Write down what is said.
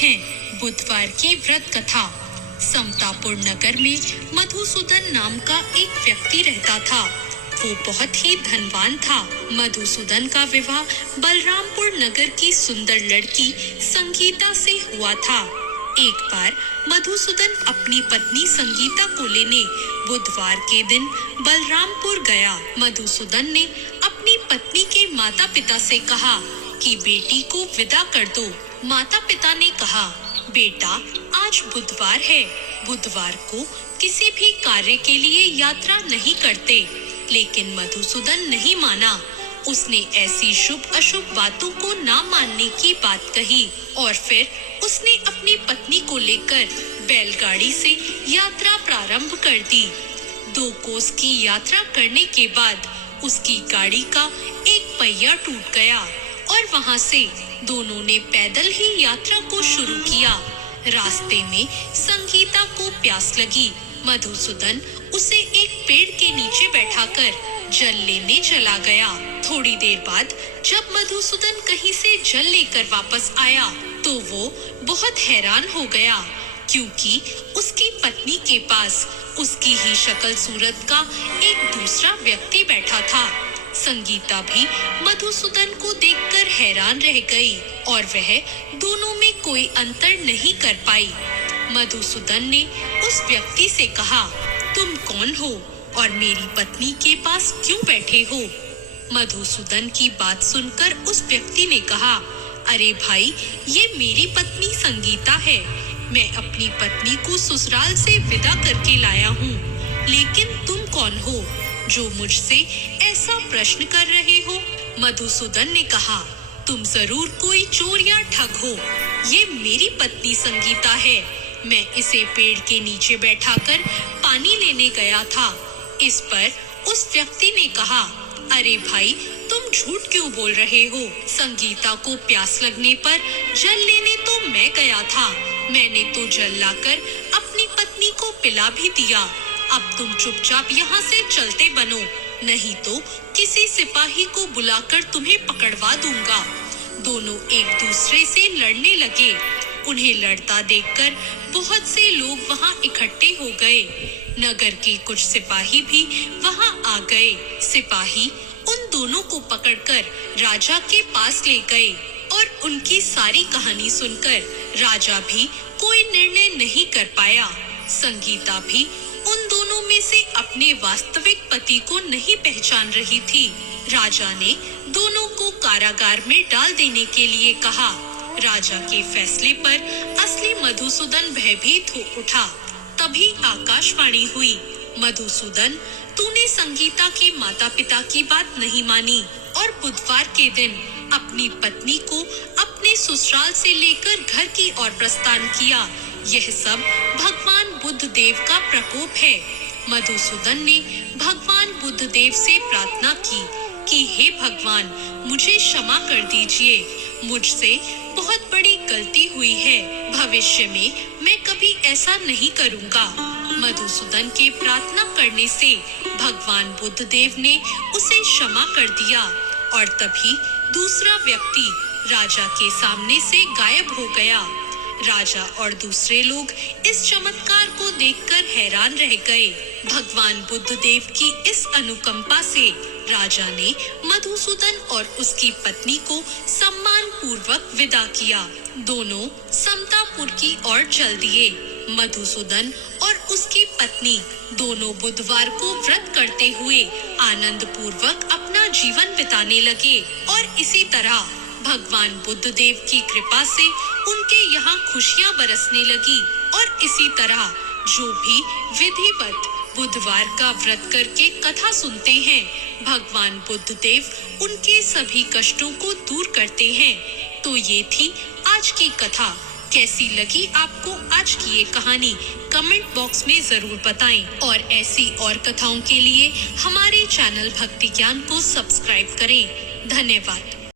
हैं बुधवार की व्रत कथा। समतापुर नगर में मधुसूदन नाम का एक व्यक्ति रहता था। वो बहुत ही धनवान था। मधुसूदन का विवाह बलरामपुर नगर की सुंदर लड़की संगीता से हुआ था। एक बार मधुसूदन अपनी पत्नी संगीता को लेने बुधवार के दिन बलरामपुर गया। मधुसूदन ने अपनी पत्नी के माता पिता से कहा कि बेटी को विदा कर दो। माता पिता ने कहा, बेटा आज बुधवार है, बुधवार को किसी भी कार्य के लिए यात्रा नहीं करते। लेकिन मधुसूदन नहीं माना। उसने ऐसी शुभ अशुभ बातों को ना मानने की बात कही और फिर उसने अपनी पत्नी को लेकर बैलगाड़ी से यात्रा प्रारंभ कर दी। 2 कोस की यात्रा करने के बाद उसकी गाड़ी का एक पहिया टूट गया और वहां से दोनों ने पैदल ही यात्रा को शुरू किया। रास्ते में संगीता को प्यास लगी। मधुसूदन उसे एक पेड़ के नीचे बैठाकर जल लेने चला गया। थोड़ी देर बाद जब मधुसूदन कहीं से जल लेकर वापस आया तो वो बहुत हैरान हो गया, क्योंकि उसकी पत्नी के पास उसकी ही शक्ल सूरत का एक दूसरा व्यक्ति बैठा था। संगीता भी मधुसूदन को देखकर हैरान रह गई और वह दोनों में कोई अंतर नहीं कर पाई। मधुसूदन ने उस व्यक्ति से कहा, तुम कौन हो और मेरी पत्नी के पास क्यों बैठे हो? मधुसूदन की बात सुनकर उस व्यक्ति ने कहा, अरे भाई, ये मेरी पत्नी संगीता है। मैं अपनी पत्नी को ससुराल से विदा करके लाया हूँ। लेकिन तुम कौन हो जो मुझसे ऐसा प्रश्न कर रहे हो? मधुसूदन ने कहा, तुम जरूर कोई चोर या ठग हो। ये मेरी पत्नी संगीता है। मैं इसे पेड़ के नीचे बैठाकर पानी लेने गया था। इस पर उस व्यक्ति ने कहा, अरे भाई, तुम झूठ क्यों बोल रहे हो? संगीता को प्यास लगने पर जल लेने तो मैं गया था। मैंने तो जल लाकर अपनी पत्नी को पिला भी दिया। अब तुम चुपचाप यहाँ से चलते बनो, नहीं तो किसी सिपाही को बुलाकर तुम्हें पकड़वा दूंगा। दोनों एक दूसरे से लड़ने लगे। उन्हें लड़ता देखकर बहुत से लोग वहां इकट्ठे हो गए। नगर के कुछ सिपाही भी वहां आ गए। सिपाही उन दोनों को पकड़कर राजा के पास ले गए और उनकी सारी कहानी सुनकर राजा भी कोई निर्णय नहीं कर पाया। संगीता भी उन दोनों में से अपने वास्तविक पति को नहीं पहचान रही थी। राजा ने दोनों को कारागार में डाल देने के लिए कहा। राजा के फैसले पर असली मधुसूदन भयभीत हो उठा। तभी आकाशवाणी हुई, मधुसूदन, तूने संगीता के माता पिता की बात नहीं मानी और बुधवार के दिन अपनी पत्नी को अपने ससुराल से लेकर घर की ओर प्रस्थान किया। यह सब भगवान बुद्ध देव का प्रकोप है। मधुसूदन ने भगवान बुद्ध देव से प्रार्थना की कि हे भगवान, मुझे क्षमा कर दीजिए। मुझसे बहुत बड़ी गलती हुई है। भविष्य में मैं कभी ऐसा नहीं करूँगा। मधुसूदन के प्रार्थना करने से भगवान बुद्ध देव ने उसे क्षमा कर दिया और तभी दूसरा व्यक्ति राजा के सामने से गायब हो गया। राजा और दूसरे लोग इस चमत्कार को देखकर हैरान रह गए। भगवान बुद्ध देव की इस अनुकंपा से राजा ने मधुसूदन और उसकी पत्नी को सम्मान पूर्वक विदा किया। दोनों समतापुर की ओर चल दिए। मधुसूदन और उसकी पत्नी दोनों बुधवार को व्रत करते हुए आनंद पूर्वक अपना जीवन बिताने लगे और इसी तरह भगवान बुद्ध देव की कृपा से उनके यहाँ खुशियाँ बरसने लगी। और इसी तरह जो भी विधिवत बुधवार का व्रत करके कथा सुनते हैं, भगवान बुद्ध देव उनके सभी कष्टों को दूर करते हैं। तो ये थी आज की कथा। कैसी लगी आपको आज की ये कहानी? कमेंट बॉक्स में जरूर बताएं और ऐसी और कथाओं के लिए हमारे चैनल भक्ति ज्ञान को सब्सक्राइब करें। धन्यवाद।